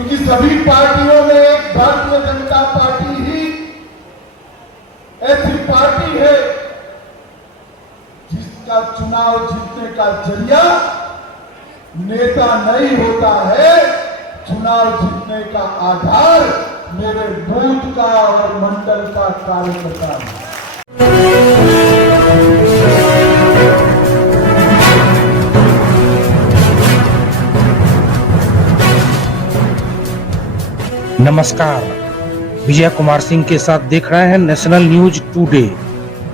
क्योंकि सभी पार्टियों में एक भारतीय जनता पार्टी ही ऐसी पार्टी है जिसका चुनाव जीतने का जरिया नेता नहीं होता है। चुनाव जीतने का आधार मेरे बूथ का और मंडल का कार्यकर्ता है। नमस्कार, विजय कुमार सिंह के साथ देख रहे हैं नेशनल न्यूज टुडे।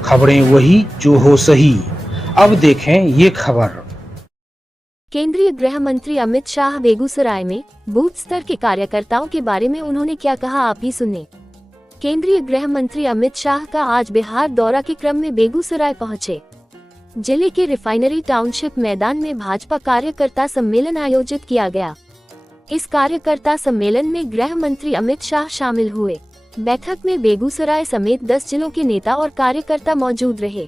खबरें वही जो हो सही। अब देखें ये खबर। केंद्रीय गृह मंत्री अमित शाह बेगूसराय में बूथ स्तर के कार्यकर्ताओं के बारे में उन्होंने क्या कहा, आप ही सुने। केंद्रीय गृह मंत्री अमित शाह का आज बिहार दौरा के क्रम में बेगूसराय पहुंचे। जिले के रिफाइनरी टाउनशिप मैदान में भाजपा कार्यकर्ता सम्मेलन आयोजित किया गया। इस कार्यकर्ता सम्मेलन में गृह मंत्री अमित शाह शामिल हुए। बैठक में बेगूसराय समेत 10 जिलों के नेता और कार्यकर्ता मौजूद रहे,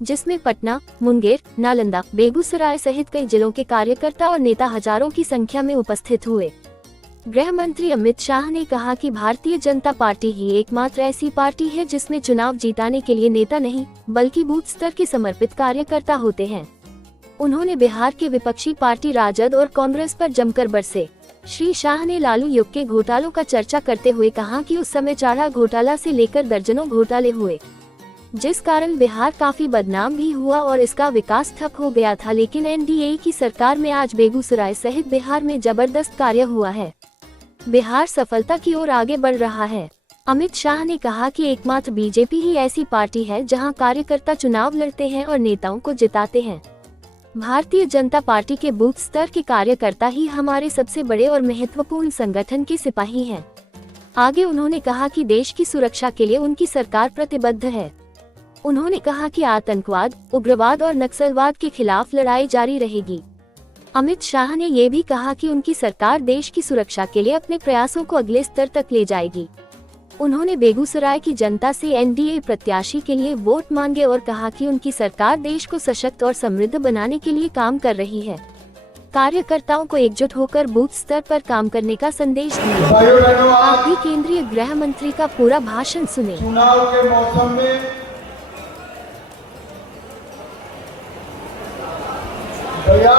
जिसमें पटना, मुंगेर, नालंदा, बेगूसराय सहित कई जिलों के कार्यकर्ता और नेता हजारों की संख्या में उपस्थित हुए। गृह मंत्री अमित शाह ने कहा कि भारतीय जनता पार्टी ही एकमात्र ऐसी पार्टी है जिसमें चुनाव जीताने के लिए नेता नहीं बल्कि बूथ स्तर के समर्पित कार्यकर्ता होते हैं। उन्होंने बिहार के विपक्षी पार्टी राजद और कांग्रेस पर जमकर बरसे। श्री शाह ने लालू युग के घोटालों का चर्चा करते हुए कहा कि उस समय चारा घोटाला से लेकर दर्जनों घोटाले हुए, जिस कारण बिहार काफी बदनाम भी हुआ और इसका विकास ठप हो गया था। लेकिन एनडीए की सरकार में आज बेगूसराय सहित बिहार में जबरदस्त कार्य हुआ है। बिहार सफलता की ओर आगे बढ़ रहा है। अमित शाह ने कहा कि एकमात्र बीजेपी ही ऐसी पार्टी है जहां कार्यकर्ता चुनाव लड़ते हैं और नेताओं को जिताते हैं। भारतीय जनता पार्टी के बूथ स्तर के कार्यकर्ता ही हमारे सबसे बड़े और महत्वपूर्ण संगठन के सिपाही हैं। आगे उन्होंने कहा कि देश की सुरक्षा के लिए उनकी सरकार प्रतिबद्ध है। उन्होंने कहा कि आतंकवाद, उग्रवाद और नक्सलवाद के खिलाफ लड़ाई जारी रहेगी। अमित शाह ने ये भी कहा कि उनकी सरकार देश की सुरक्षा के लिए अपने प्रयासों को अगले स्तर तक ले जाएगी। उन्होंने बेगूसराय की जनता से एनडीए प्रत्याशी के लिए वोट मांगे और कहा कि उनकी सरकार देश को सशक्त और समृद्ध बनाने के लिए काम कर रही है। कार्यकर्ताओं को एकजुट होकर बूथ स्तर पर काम करने का संदेश दिया। आप भी केंद्रीय गृह मंत्री का पूरा भाषण सुने। चुनाव के मौसम में भैया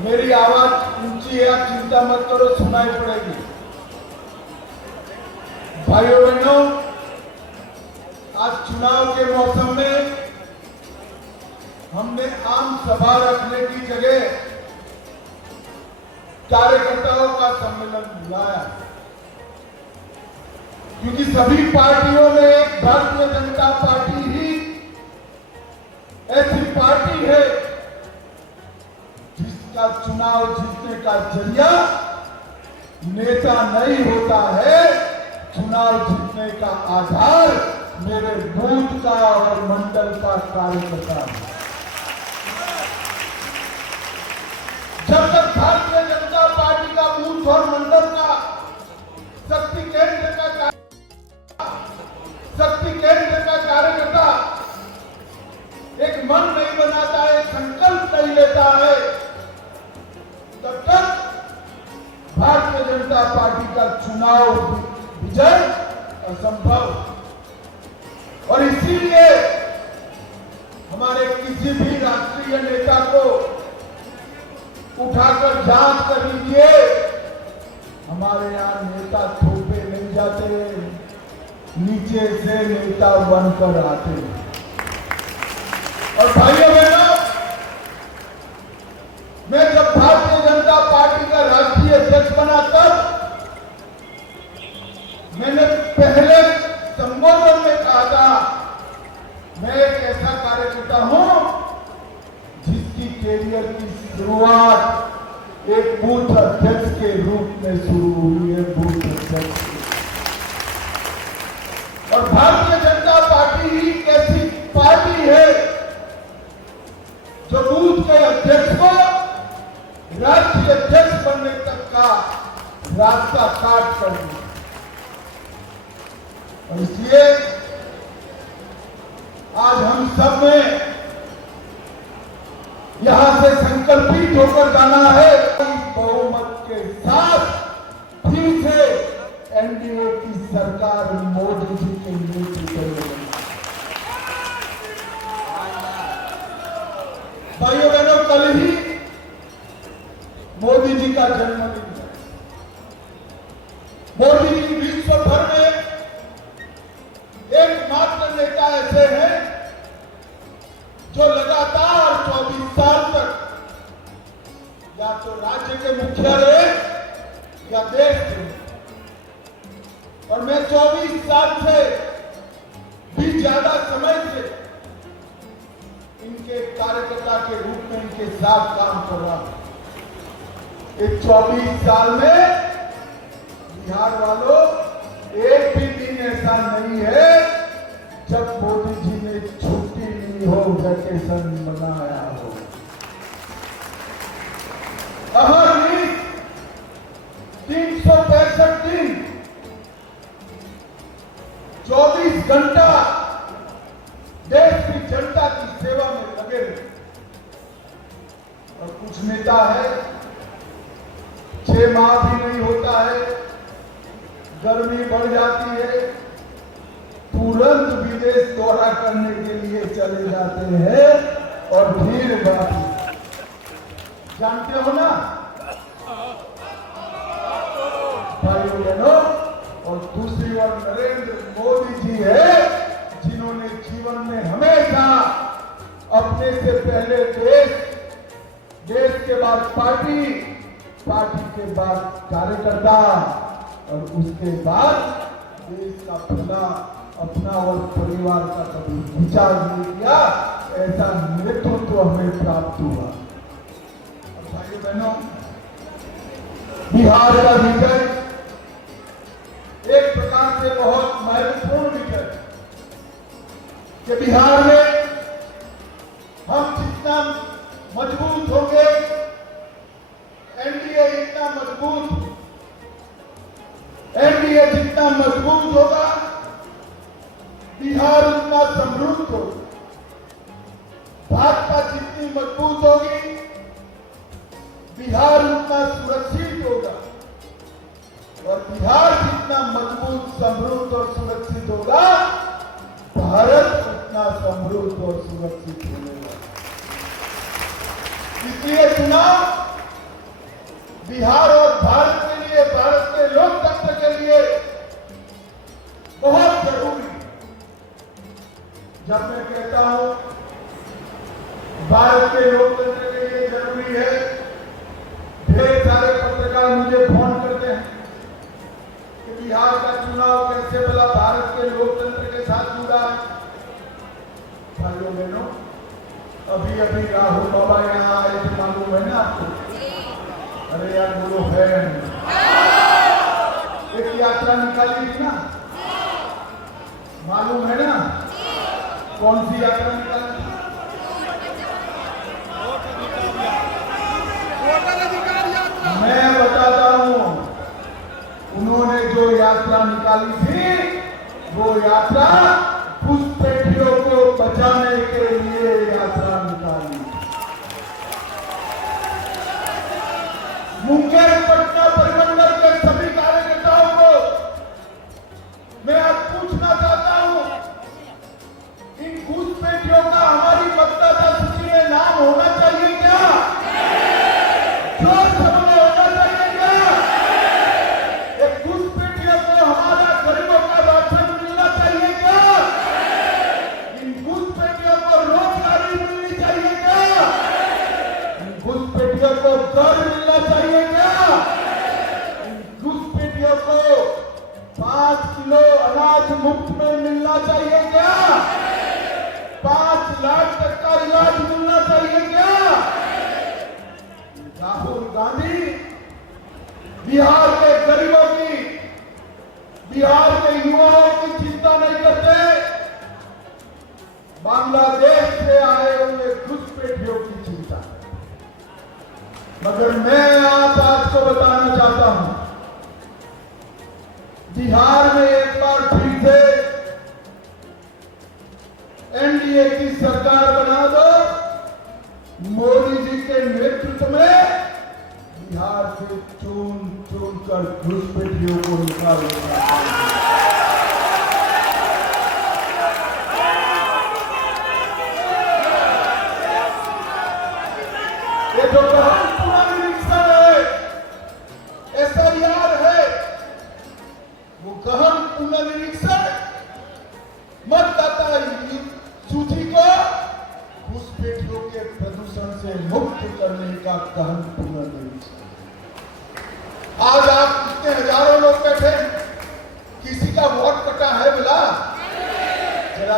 मेरी आवाज ऊंची है, चिंता मत करो, सुनाई पड़ेगी। भाइयों बहनों, आज चुनाव के मौसम में हमने आम सभा रखने की जगह कार्यकर्ताओं का सम्मेलन बुलाया, क्योंकि सभी पार्टियों में एक भारतीय जनता पार्टी ही ऐसी पार्टी है जिसका चुनाव जीतने का जरिया नेता नहीं होता है। चुनाव जीतने का आधार मेरे बूथ का और मंडल का कार्यकर्ता है। जब तक भारतीय जनता पार्टी का बूथ और मंडल का शक्ति केंद्र का कार्यकर्ता एक मन नहीं बनाता है, संकल्प नहीं लेता है, तब तक भारतीय जनता पार्टी का चुनाव विजय असंभव। और इसीलिए हमारे किसी भी राष्ट्रीय नेता को उठाकर जांच कर लीजिए, हमारे यहां नेता थोपे नहीं जाते, नीचे से नेता बनकर आते हैं। और भाइयों बहनों, मैं जब भारतीय जनता पार्टी का राष्ट्रीय अध्यक्ष बना तब मैंने पहले संबोधन में कहा था, मैं एक ऐसा कार्यकर्ता हूं जिसकी कैरियर की शुरुआत एक बूथ अध्यक्ष के रूप में शुरू हुई है, बूथ अध्यक्ष। और भारतीय जनता पार्टी ही एक ऐसी पार्टी है जो बूथ के अध्यक्ष को राष्ट्रीय अध्यक्ष बनने तक का रास्ता काट कर दिया। और इसलिए आज हम सब में यहां से संकल्पित होकर जाना है, बहुमत के साथ मोदी जी का जन्मदिन है। मोदी जी विश्व भर में एकमात्र नेता ऐसे हैं जो लगातार 24 साल तक या तो राज्य के मुखिया रहे या देश के। और मैं 24 साल से भी ज्यादा समय से इनके कार्यकर्ता के रूप में इनके साथ काम कर रहा हूं। इस 24 साल में बिहार वालों एक भी दिन ऐसा नहीं है जब मोदी जी ने छुट्टी ली हो, वैकेशन मनाया हो। हर दिन 365 दिन 24 घंटा देश की जनता की सेवा में लगे रहे। और कुछ नेता है 6 माह भी नहीं होता है, गर्मी बढ़ जाती है, तुरंत विदेश दौरा करने के लिए चले जाते हैं और फिर बात जानते हो ना भाइयों बहनों। और दूसरी ओर नरेंद्र मोदी जी है जिन्होंने जीवन में हमेशा अपने से पहले देश के बाद पार्टी के बाद कार्यकर्ता और उसके बाद देश का भला अपना और परिवार का कभी विचार नहीं किया। ऐसा नेतृत्व हमें प्राप्त हुआ। और भाइयों बहनों, बिहार का विजय एक प्रकार से बहुत महत्वपूर्ण विजय कि बिहार में हम जितना मजबूत होंगे, एनडीए जितना मजबूत होगा, बिहार उतना समृद्ध होगा। भाजपा जितनी मजबूत होगी, बिहार उतना सुरक्षित होगा। और बिहार जितना मजबूत, समृद्ध और सुरक्षित होगा, भारत उतना समृद्ध और सुरक्षित होगा। इसलिए चुनाव बिहार और भारत के लिए, भारत के लोकतंत्र के लिए बहुत जरूरी है। जब मैं कहता हूं भारत के लोकतंत्र के लिए जरूरी है, ढेर सारे पत्रकार मुझे फोन करते हैं कि बिहार का चुनाव कैसे भला भारत के लोकतंत्र के साथ जुड़ा है। भाइयों बहनों, अभी राहुल बाबा यहाँ आए थे, मालूम है ना आपको? अरे यार बोलो है, एक यात्रा निकाली थी ना, मालूम है ना? कौन सी यात्रा निकाली थी? मैं बताता हूं, उन्होंने जो यात्रा निकाली थी वो यात्रा घुसपैठियों को बचाने के लिए यात्रा निकाली। मुंगेर पटना परिमंडल के सभी कार्यकर्ताओं को मैं आज पूछना चाहता हूं, इन घुसपैठियों का हमारी मतदाता सूची में नाम होना चाहिए क्या? जोर से बोलो, होना चाहिए क्या? एक घुसपैठियों को हमारा गरीबों का राशन मिलना चाहिए क्या? इन घुसपैठियों को रोजगारी मिलनी चाहिए क्या? इन घुसपैठियों को घर मिलना चाहिए क्या? इन घुसपैठियों को 5 किलो अनाज मुफ्त में मिलना चाहिए क्या? 5 लाख तक का इलाज मिलना चाहिए क्या? राहुल गांधी बिहार के गरीबों की, बिहार के युवाओं की चिंता नहीं करते, बांग्लादेश से आए हुए घुसपैठियों की चिंता। मगर मैं आप आपको बताना चाहता हूं, बिहार में एक बार फिर से एनडीए की सरकार बना दो। मोदी जी के नेतृत्व में बिहार से चुन कर घुसपैठियों को निकालेगा। ये तो बहुत पुरानी रिक्शा है,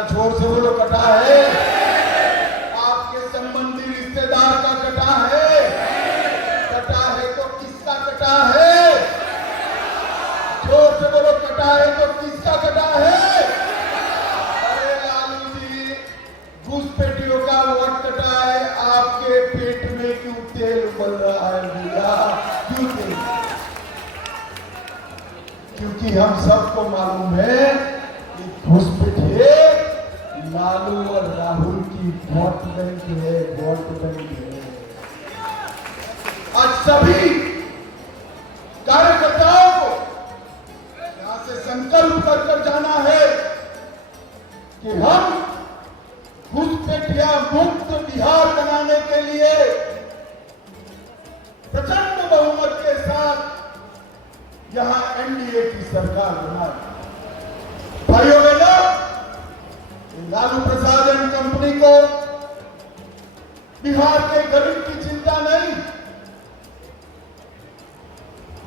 जरा जोर से बोलो, कटा है? आपके संबंधी रिश्तेदार का कटा है? कटा है तो किसका कटा है? जोर से बोलो, कटा है तो किसका कटा है? अरे लालू जी, घुसपैठियों का वोट कटा है, आपके पेट में क्यों तेल उबल रहा है भैया? क्यों तेल? क्योंकि हम सबको मालूम है कि घुसपैठिए लालू और राहुल की वोट बैंक है, वोट बैंक है। आज सभी कार्यकर्ताओं को यहां से संकल्प कर जाना है कि हम घुसपैठिया मुक्त बिहार बनाने के लिए प्रचंड बहुमत के साथ यहां एनडीए की सरकार बनाए। भाइयों बहनों, लालू प्रसाद एंड कंपनी को बिहार के गरीब की चिंता नहीं,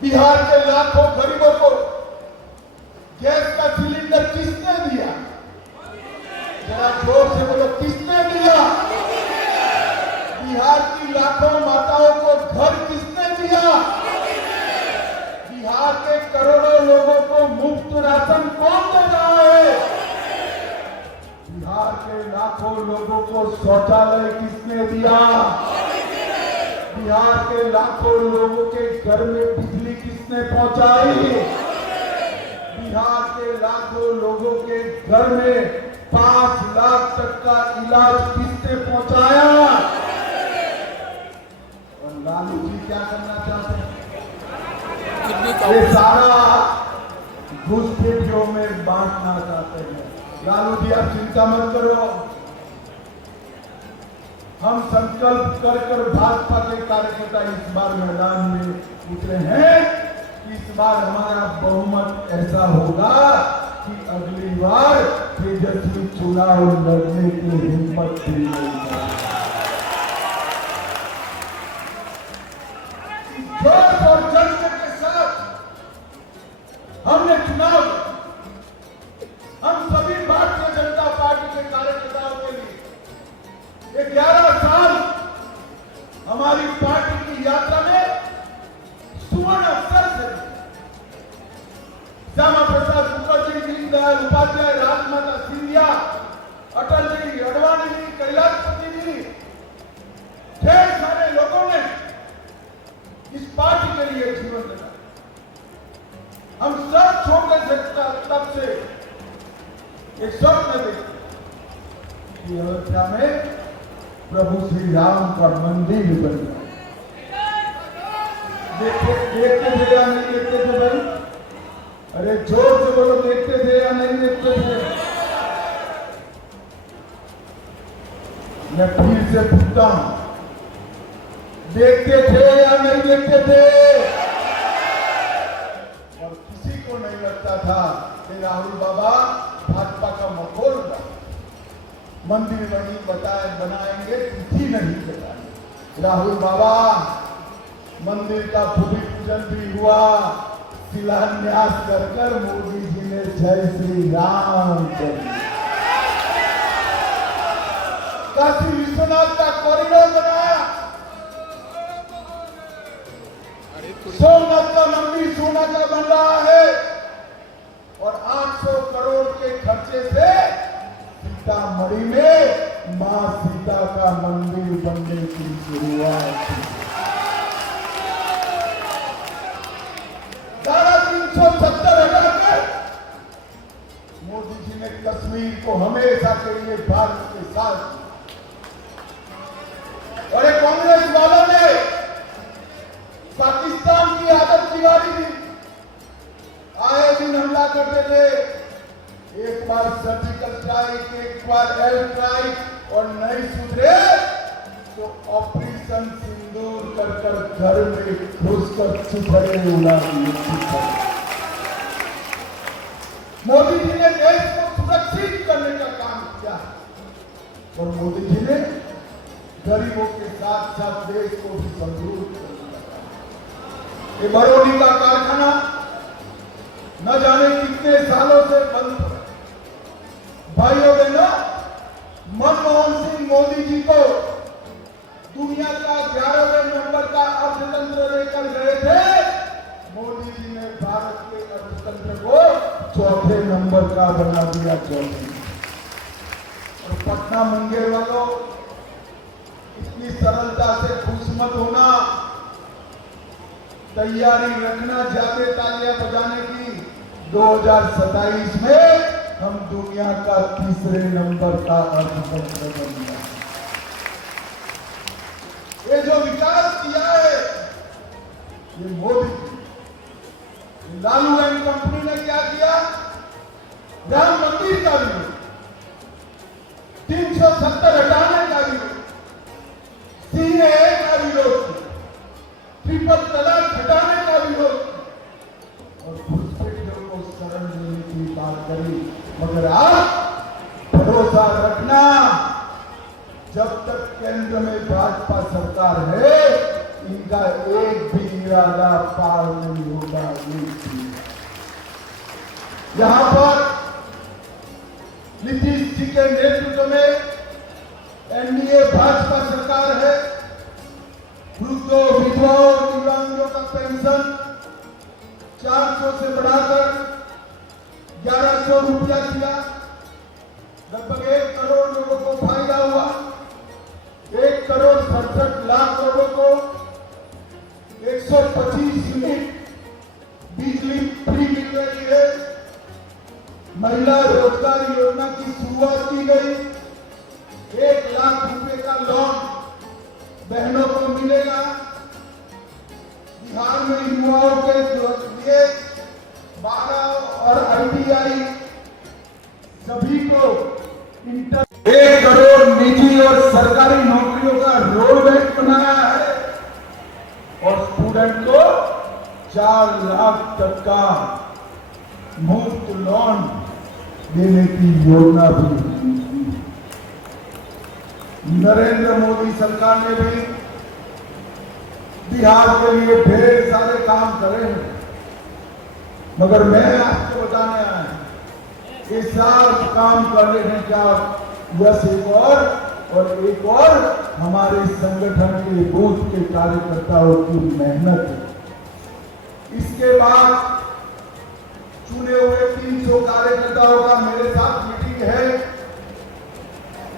बिहार के लाखों गरीबों को गैस का सिलेंडर किसने दिया? जरा जोर से बोलो, किसने दिया? बिहार की लाखों माताओं को घर किसने दिया? बिहार के करोड़ों लोगों को मुफ्त राशन कौन दे रहा है? बिहार के लाखों लोगों को शौचालय किसने दिया? बिहार के लाखों लोगों के घर में बिजली किसने पहुंचाई? बिहार के लाखों लोगों के घर में 5 लाख तक का इलाज किसने पहुंचाया? और लालू जी क्या करना चाहते हैं? ये सारा घुसपैठियों में बांटना चाहते हैं। लालू जी आप चिंता मत करो, हम संकल्प कर भाजपा के कार्यकर्ता इस बार मैदान में उतरे हैं। इस बार हमारा बहुमत ऐसा होगा कि अगली बार तेजस्वी चुनाव लड़ने की हिम्मत भी नहीं होगी। जोश और जज्बे के साथ हमने चुनाव, हम सभी भारतीय जनता पार्टी के कार्यकर्ताओं के लिए 11 साल हमारी पार्टी की यात्रा में सुवर्ण अवसर से श्यामा प्रसाद मुखर्जी, दीनदयाल उपाध्याय, राजमाता सिंधिया, अटल जी, अडवाणी जी, कैलाशपति जी, ढेर सारे लोगों ने इस पार्टी के लिए जीवन दिया। हम सब छोटे से तब से एक स्वप्न देखते कि अयोध्या में प्रभु श्री राम का मंदिर बन जाए। देखते थे या नहीं देखते थे भाई? अरे जोर से बोलो, देखते थे या नहीं देखते थे? मैं फिर से पूछता हूं, देखते थे या नहीं देखते थे? और किसी को नहीं लगता था कि राहुल बाबा भाजपा का मखौल था, मंदिर नहीं बनाएंगे, तिथि नहीं बताएंगे। राहुल बाबा मंदिर का भूमि पूजन भी हुआ, शिलान्यास कर मोदी जी ने जय श्री राम कर दिया। काशी विश्वनाथ का कॉरिडोर बनाया, सोमनाथ का मंदिर सोना का बन रहा है और 800 करोड़ के खर्चे से सीतामढ़ी में मां सीता का मंदिर बनने की शुरुआत हुई। धारा 370 हटाकर मोदी जी ने कश्मीर को हमेशा के लिए भारत के साथ, और एक कांग्रेस वालों ने पाकिस्तान की आदत बिगाड़ी थी। आए दिन हमला करते थे, एक बार सर्जिकल स्ट्राइक, एक बार एयर स्ट्राइक, और नहीं सुधरे तो ऑपरेशन सिंदूर कर घर में घुसकर चुपड़े उड़ा दिए। मोदी जी ने देश को सुरक्षित करने का काम किया और मोदी जी ने गरीबों के साथ साथ देश को भी समृद्ध कर दिया। ये बरौनी का कारखाना न जाने कितने सालों से बंद पड़ा, भाइयों बहनों, मनमोहन सिंह मोदी जी को दुनिया का 11वें नंबर का अर्थतंत्र लेकर गए थे। मोदी जी ने भारत के अर्थतंत्र को 4थे नंबर का बना दिया। 4थे। और पटना मुंगेर वालों, इतनी सरलता से खुश मत होना, तैयारी रखना जाके तालियां बजाने की। 2027 में हम दुनिया का 3रे नंबर का अर्थतंत्र बनेंगे। ये जो विकास किया है ये मोदी, लालू एंड कंपनी ने क्या किया? राम मंदिर का विरोध, 370 हटाने का विरोध, सीएए का विरोध, ट्रिपल तलाक हटाने का विरोध और घुसपैठियों को शरण देने की बात करी। मगर आप भरोसा रखना, जब तक केंद्र में भाजपा सरकार है इनका एक भी इरादा पार नहीं होगा। यहां पर नीतीश जी के नेतृत्व में एनडीए भाजपा सरकार है। वृद्धों, विधवाओं, दिव्यांगों का पेंशन 400 से बढ़ाकर 1100 रुपया किया। लगभग 1 करोड़ लोगों को फायदा हुआ। 1 करोड़ 67 लाख लोगों को 125 यूनिट बिजली फ्री मिल रही है। महिला रोजगार योजना की शुरुआत की गई। 1 लाख रुपए का लोन बहनों को मिलेगा। बिहार में युवाओं के लिए 12 और ITI सभी को 1 करोड़ निजी और सरकारी नौकरियों का रोड मैप बनाया है और स्टूडेंट को 4 लाख तक का मुफ्त लोन देने की योजना भी। नरेंद्र मोदी सरकार ने भी बिहार के लिए ढेर सारे काम करे हैं, मगर मैं आपको बताने आया हूं, ये सारे काम करने हैं क्या यश एक और हमारे संगठन के बूथ के कार्यकर्ताओं की मेहनत है। इसके बाद चुने हुए 300 कार्यकर्ताओं का मेरे साथ मीटिंग है।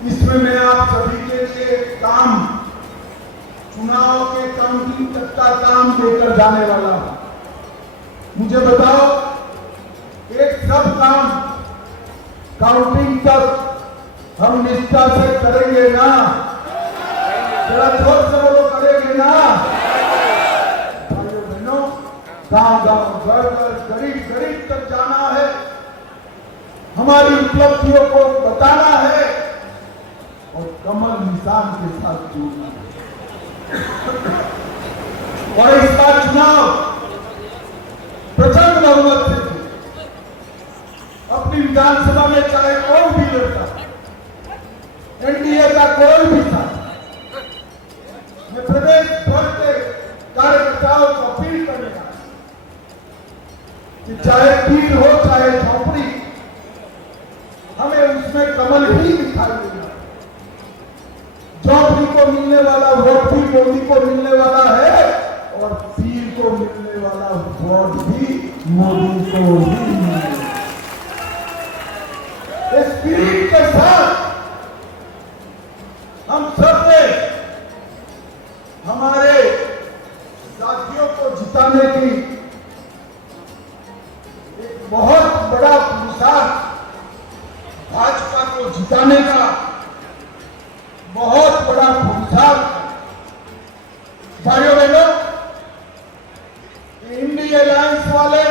इसमें मैं आप सभी के लिए काम, चुनाव के काउंटिंग तक का काम लेकर जाने वाला हूं। मुझे बताओ, एक सब काम काउंटिंग तक हम निष्ठा से करेंगे ना? जरा जोर से बोलो, करेंगे ना? भाइयों बहनों, गांव-गांव, घर-घर, गरीब-गरीब तक जाना है, हमारी उपलब्धियों को बताना है और कमल निशान के साथ जुड़ना है। और इस बार चुनाव प्रचंड बहुमत से अपनी विधानसभा में चाहे कोई भी लड़ता, एनडीए का कोई भी था, मैं प्रदेश भर के कार्यकर्ताओं को अपील करेगा कि चाहे पीर हो चाहे झोपड़ी, हमें उसमें कमल ही दिखाई देगा। झोपड़ी को मिलने वाला वोट भी मोदी को मिलने वाला है और पीर को मिलने वाला वोट भी मोदी को ही मिलेगा। स्पिरिट के साथ हम सब ने हमारे साथियों को जिताने की एक बहुत बड़ा पुरुषार्थ, भाजपा को जिताने का बहुत बड़ा पुरुषार्थ। भाइयों बहनों, इंडिया अलायंस वाले,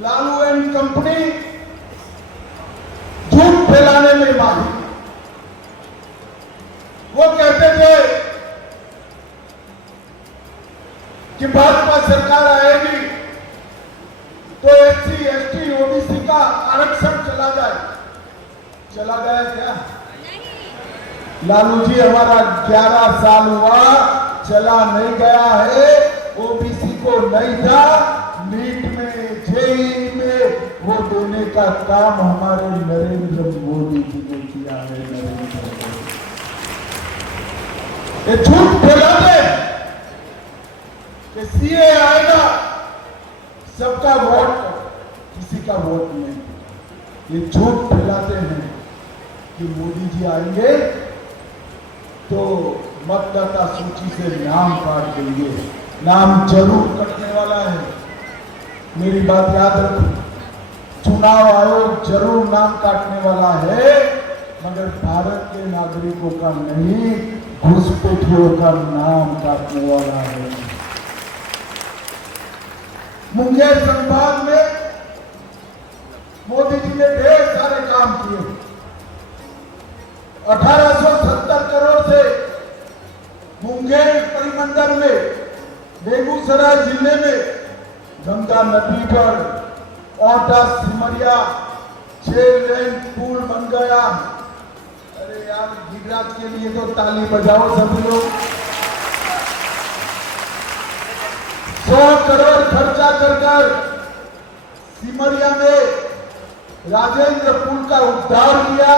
लालू एंड कंपनी झूठ फैलाने में माहिर। वो कहते थे कि भाजपा सरकार आएगी तो SC, ST, OBC का आरक्षण चला जाए। चला गया क्या? लालू जी, हमारा 11 साल हुआ, चला नहीं गया है। OBC को नहीं था, नीट में, JEE में वो देने का का काम हमारे नरेंद्र मोदी जी ने किया है। नरेंद्र मोदी ये झूठ फैलाते हैं कि सीए आएगा सबका वोट, किसी का वोट नहीं। ये झूठ फैलाते हैं कि मोदी जी आएंगे तो मतदाता सूची से नाम काट देंगे। नाम जरूर कटने वाला है, मेरी बात याद रखो। चुनाव आयोग जरूर नाम काटने वाला है, मगर भारत के नागरिकों का नहीं, घुसपैठियों का नाम काटने वाला है। मुंगेर संभाग में मोदी जी ने ढेर सारे काम किए। 1870 करोड़ से मुंगेर परिमंडल में, बेगूसराय जिले में गंगा नदी पर औटा सिमरिया 6 लेन पुल बन गया। अरे यार, गुजरात के लिए तो ताली बजाओ सभी लोग। 100 करोड़ खर्चा कर सिमरिया में राजेंद्र पुल का उद्धार किया।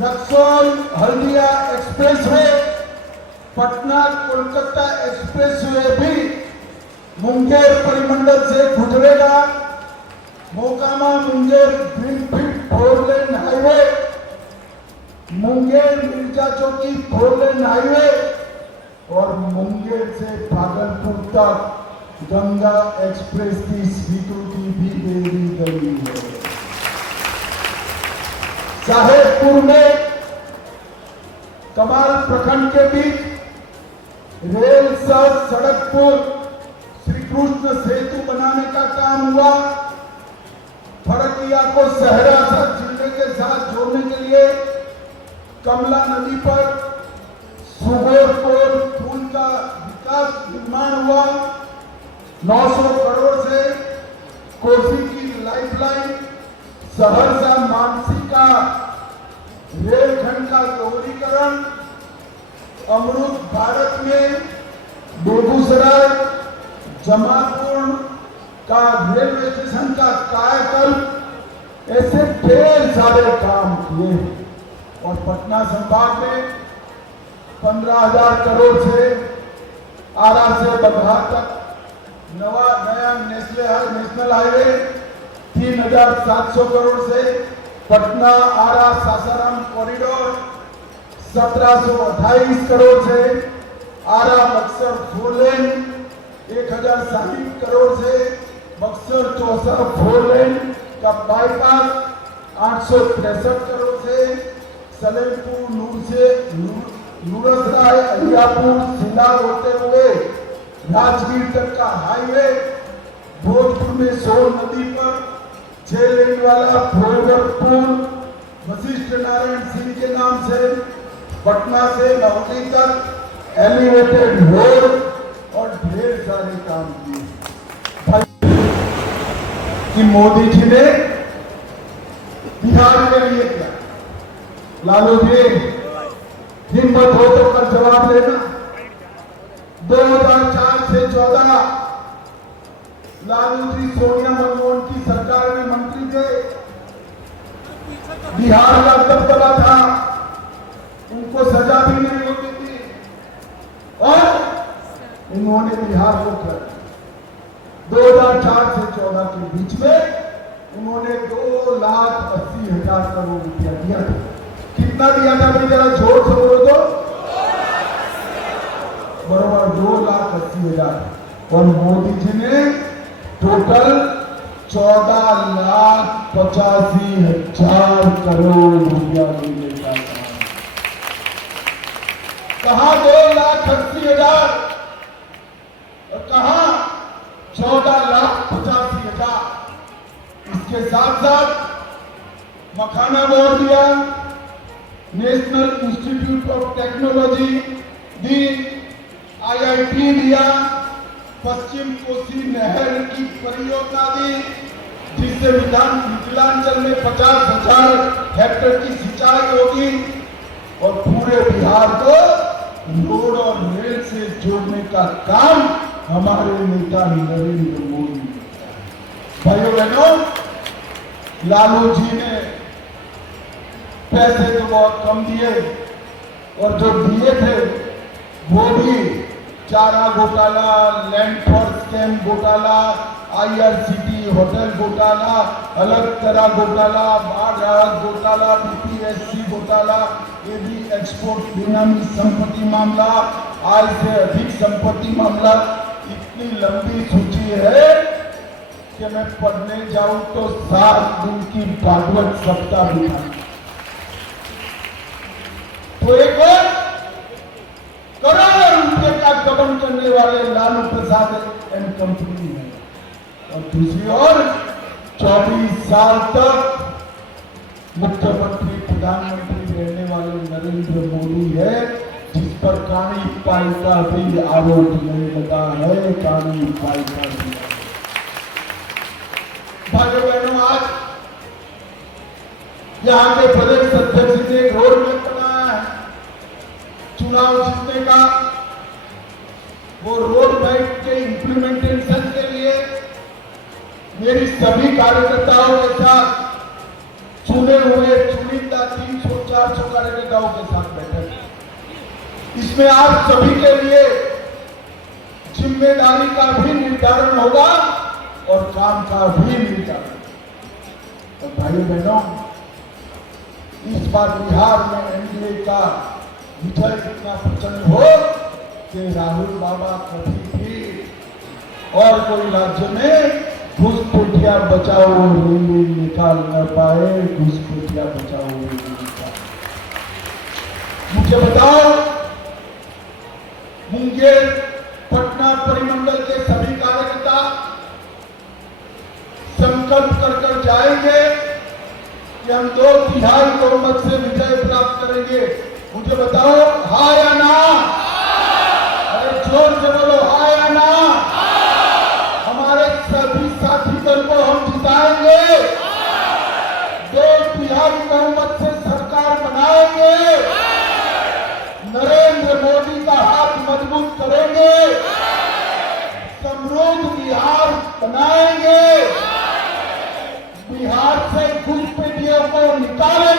रक्सौल हल्दिया एक्सप्रेसवे, पटना कोलकाता एक्सप्रेसवे भी मुंगेर परिमंडल से गुजरेगा। Mokama Munger greenfield 4 lane highway, Munger Mirza Chowki 4 lane highway और मुंगेर से भागलपुर तक गंगा एक्सप्रेस की स्वीकृति भी दे दी गई है। साहेबपुर में कमाल प्रखंड के बीच रेल सह सड़क पुल श्री कृष्ण सेतु बनाने का काम हुआ। फड़किया को सहरसा जिले के साथ जोड़ने के लिए कमला नदी पर सुगोरकोट पुल का विकास निर्माण हुआ। 900 करोड़ से कोसी की लाइफलाइन, सहरसा मानसी का रेलखंड का दोहरीकरण, अमृत भारत में बेगूसराय जमालपुर का रेलवे स्टेशन का कायाकल्प, ऐसे ढेर सारे काम किए। और पटना संभाग में 15,000 करोड़ से आरा से बगहा तक नया नेशनल हाईवे, 3,700 करोड़ से पटना आरा सासाराम कॉरिडोर, 1728 करोड़ से आरा बक्सर 4 लेन, 1060 करोड़ से बक्सर चौसा 4 लेन का बाईपास, 863 करोड़ से सलेमपुर नूर से नूरसराय अहियापुर सिला होते हुए राजगीर तक का हाईवे, भोजपुर में सोन नदी पर 6 लेन वाला फोरवर पुल, वशिष्ठ नारायण सिंह के नाम से पटना से लौटी तक एलिवेटेड रोड और ढेर सारे काम किए। कि मोदी जी ने बिहार के लिए किया। लालू जी, हिम्मत हो तो कर जवाब देना। 2004 से 14 लालू जी सोनिया मनमोहन की सरकार में मंत्री थे। बिहार का दबदबा था, उनको सजा भी नहीं होती थी और उन्होंने बिहार को कर 2004 से 14 के बीच में उन्होंने 2,80,000 करोड़ रुपया दिया था। कितना दिया था भाई, जरा जोर से बोलो तो। बराबर 2,80,000। और मोदी जी ने टोटल 14,85,000 करोड़ रुपया देने का काम। कहा 2,80,000 और कहा 14,85,000। इसके साथ साथ मखाना बोर्ड दिया, national institute of technology the, IIT दिया, पश्चिम कोसी नहर की परियोजना दी, जिससे मिथिलांचल में 50,000 हेक्टेयर की सिंचाई होगी और पूरे बिहार को रोड और रेल से जोड़ने का काम हमारे नेता नरेंद्र मोदी। भाइयों बहनों, लालू जी ने पैसे तो बहुत कम दिए और जो दिए थे वो भी चारा घोटाला, लैंड फॉर स्कैम घोटाला, आईआरसीटी होटल घोटाला, अलग तरह घोटाला, बाढ़ राहत घोटाला, बीपीएससी घोटाला, ये भी एक्सपोर्ट बेनामी संपत्ति मामला, आय से अधिक संपत्ति मामला। इतनी लंबी सूची है कि मैं पढ़ने जाऊं तो 7 दिन की भागवत सप्ताह बिना। तो एक और करोड़ों रुपए का गबन करने वाले लालू प्रसाद एंड कंपनी है, और दूसरी ओर 24 साल तक मुख्यमंत्री प्रधानमंत्री रहने वाले नरेंद्र मोदी है, जिस पर कानी पाई का भी आरोप नहीं लगा है। कानी पाई का भी भाइयों बहनों, आज यहाँ के प्रदेश अध्यक्ष ने एक रोड मैप बनाया है चुनाव जीतने का। वो रोड मैप के इंप्लीमेंटेशन के लिए मेरी सभी कार्यकर्ताओं के साथ, चुने हुए चुनिंदा 300-400 कार्यकर्ताओं के साथ बैठक। इसमें आप सभी के लिए जिम्मेदारी का भी निर्धारण होगा और काम का भी निर्धारण। तो भाइयों बहनों, इस बार बिहार में एनडीए का विजय इतना प्रचंड हो कि राहुल बाबा कभी भी और कोई राज्य में घुसपैठिया बचाओ रैली निकाल न पाए। घुसपैठिया बचाओ रैली निकाल। मुझे बताओ, मुंगेर पटना परिमंडल के सभी कार्यकर्ता संकल्प कर जाएंगे कि हम 2/3 बहुमत से विजय प्राप्त करेंगे। मुझे बताओ, हाँ या ना? अरे जोर से बोलो, हाँ या ना? हमारे सभी साथी दल को हम जिताएंगे, 2/3 बहुमत से सरकार बनाएंगे, नरेंद्र मोदी का हाथ मजबूत करेंगे, समृद्ध बिहार बनाएंगे, बिहार से घुसपैठियों को निकालेंगे।